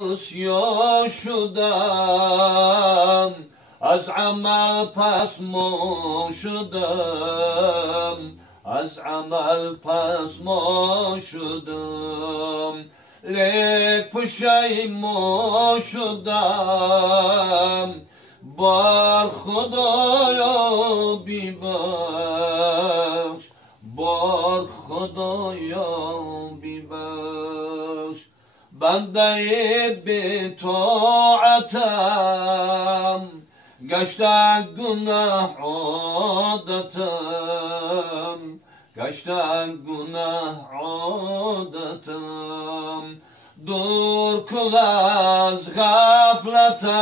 یا شدم از عمل پس ما شدم از عمل پس ما شدم لیک پشیمان شدم بر خدایا بیبخش بر خدایا بیبخش بنده به طاعتم گشته گناه عادتم گشته گناه عادتم دور کن از غفلتم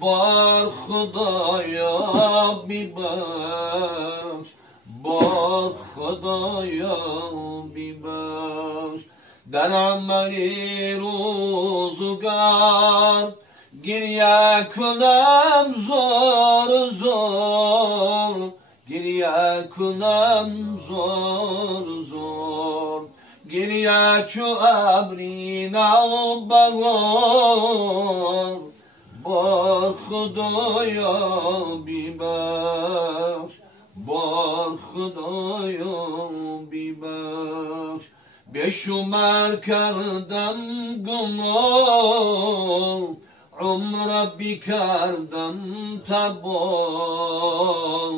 بر خدایا بیبخش بر خدایا بیبخش در عملی روزگار گریه کنم زار زار گریه کنم زار زار گریه چو ابری نوبهار بر خدایا بیبخش بر خدایا بیبخش بشمر کردم گناه عمر بی کردم تباه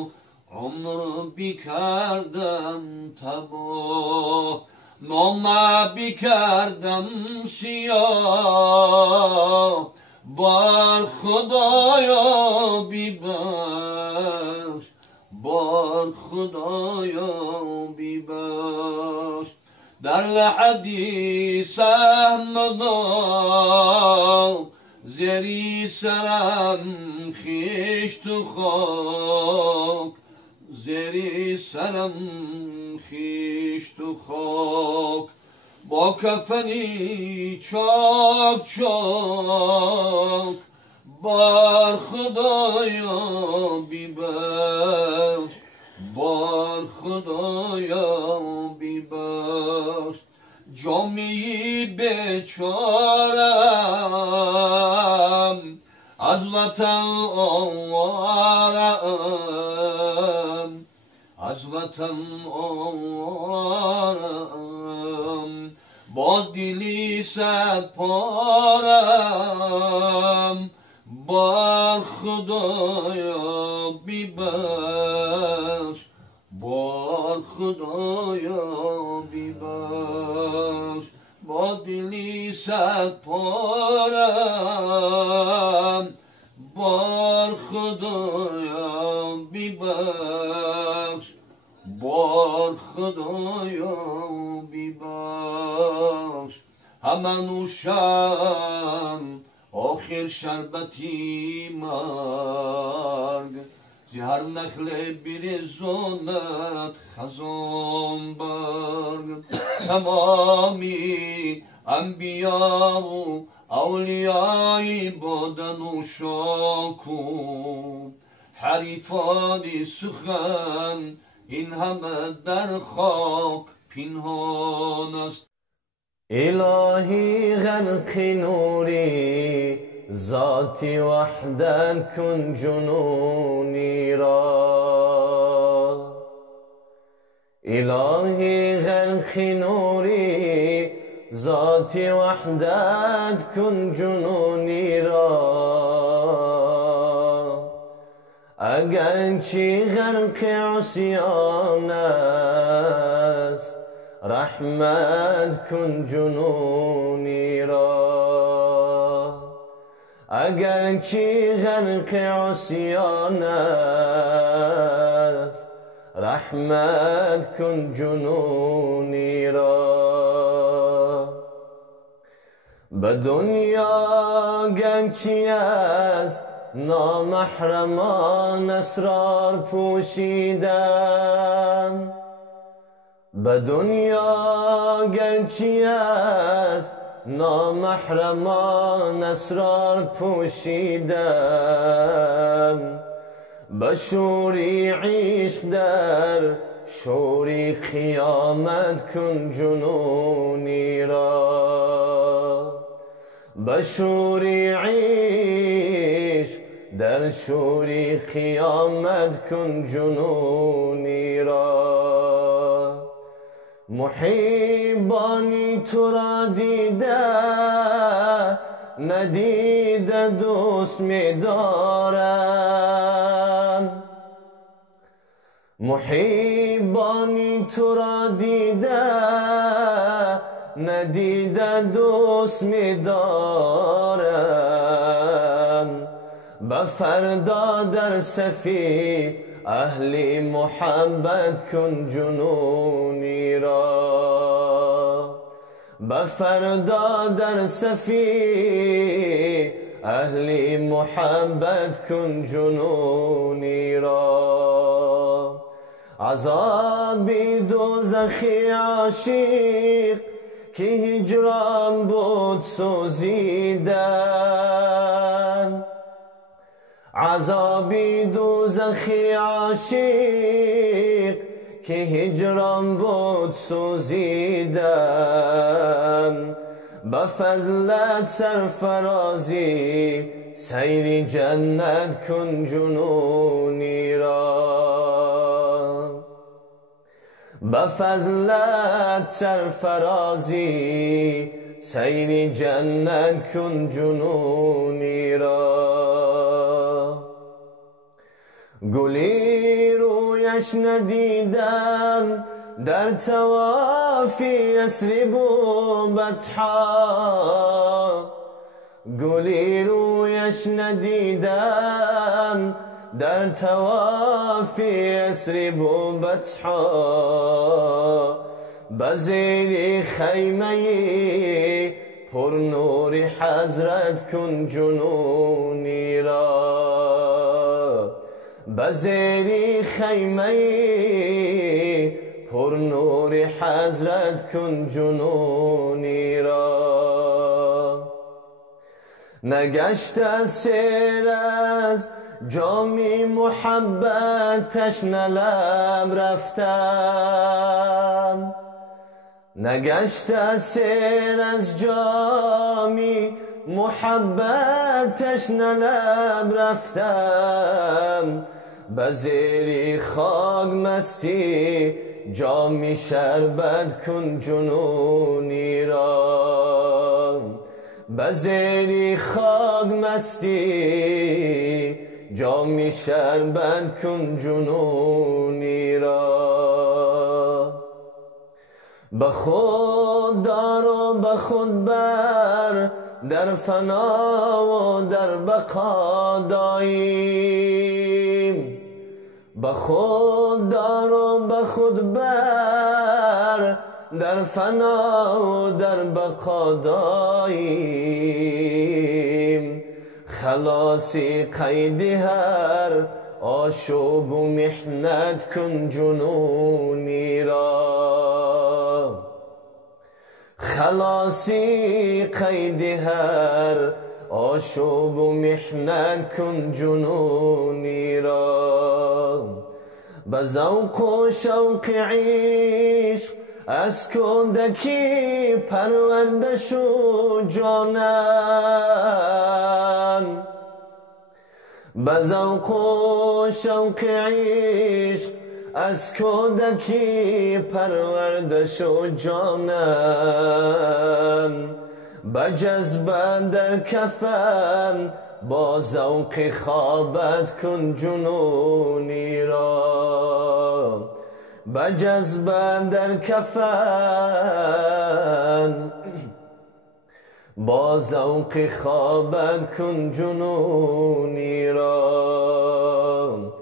عمر بی کردم تباه نامه بی کردم سیاه بر خدایا بیبخش بر خدایا بیبخش در لحدی سهمنا زری سرم خیشت و خاک زری سرم خیشت و خاک با کفنی چاک چاک بر خدایا بیبخش بر خدایا بیبخش جامی بیچارم از وطن آوارم از وطن آوارم باز دلی صد پارم بر خدایا بیبخش بر خدایا بیبخش با دلی صد پارم بر خدایا بیبخش بر خدایا بیبخش همه نوشم آخر شربتی مرگ هر نخل بریزاند خزان برگ تمامی انبیا و اولیای بادن و شاکو حریفان سخن این همه در خاک پنهان است الهی غرق نوری ذاتی وحدت کن جنونی را الهی غرق نوری ذاتی وحدت کن جنونی را اگرچه غرق عصیان است رحمت کن جنونی را اگرچه غرق عصیان است رحمت کن جنونی را به دنیا گرچه از نامحرمان اسرار پوشیدم به دنیا گرچه از نامحرمان اسرار پوشیدم به شوری عشق در شوری قیامت کن جنونی را به شوری عشق در شوری قیامت کن جنونی را. محبانی تو را دیده ندیده دوست می دارم. محبانی تو را دیده ندیده دوست می دارم. به فردا در صفی اهل محبت کن جنونی را. به فردا در صفی اهل محبت کن جنونی را. عذاب دوزخی عاشق که هجران بود سوزیدن. عذاب دوزخی عاشق که هجران بود سوزیدن. به فضلت سرفرازی سیر جنت کن جنونی را. به فضلت سرفرازی سیر جنت کن جنونی را. گلی رویش ندیدم در طواف یثرب و بطحا. گلی رویش ندیدم در طواف یثرب و بطحا. به زیر خیمه پر نور حضرت کن جنونی را. به زیر خیمه پر نور حضرت کن جنونی را. نگشته سیر از جام محبت تشنه لب رفتم. نگشته سیر از جامی محبت تشنه لب رفتم. به زیر خاک مستی جامی شربت کن جنونی را. به زیر خاک مستی جامی شربت کن جنونی را. به خود دار و به خود بر در فنا و در بقا داییم. به خود دار و به خود بر در فنا و در بقا داییم. خلاصی قید هر آشوب و محنت کن جنونی را. خلاصی قید هر آشوب و محنت کن جنونی را. به ذوق و شوق عشق از کودکی پرورده شو جانم. به ذوق و شوق عشق از کودکی پرورده شو جانم. به جذبه در کفن با ذوق خوابت کن جنونی را. به جذبه در کفن با ذوق خوابت کن جنونی را.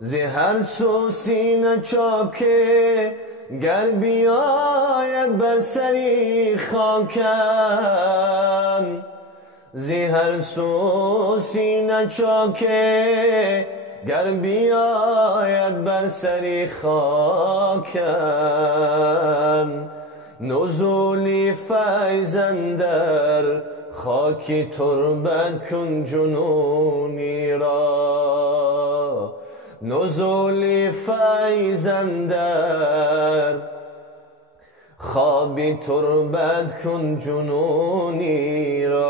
زی هر سو سینه چاکه گر بیاید بر سری خاکم. زی هر سو سینه چاکه گر بیاید بر سری خاکم. نزولی فیضندر خاکی تربت کن جنونی را. نزولی فیضندر خوابی تربت کن جنونی را.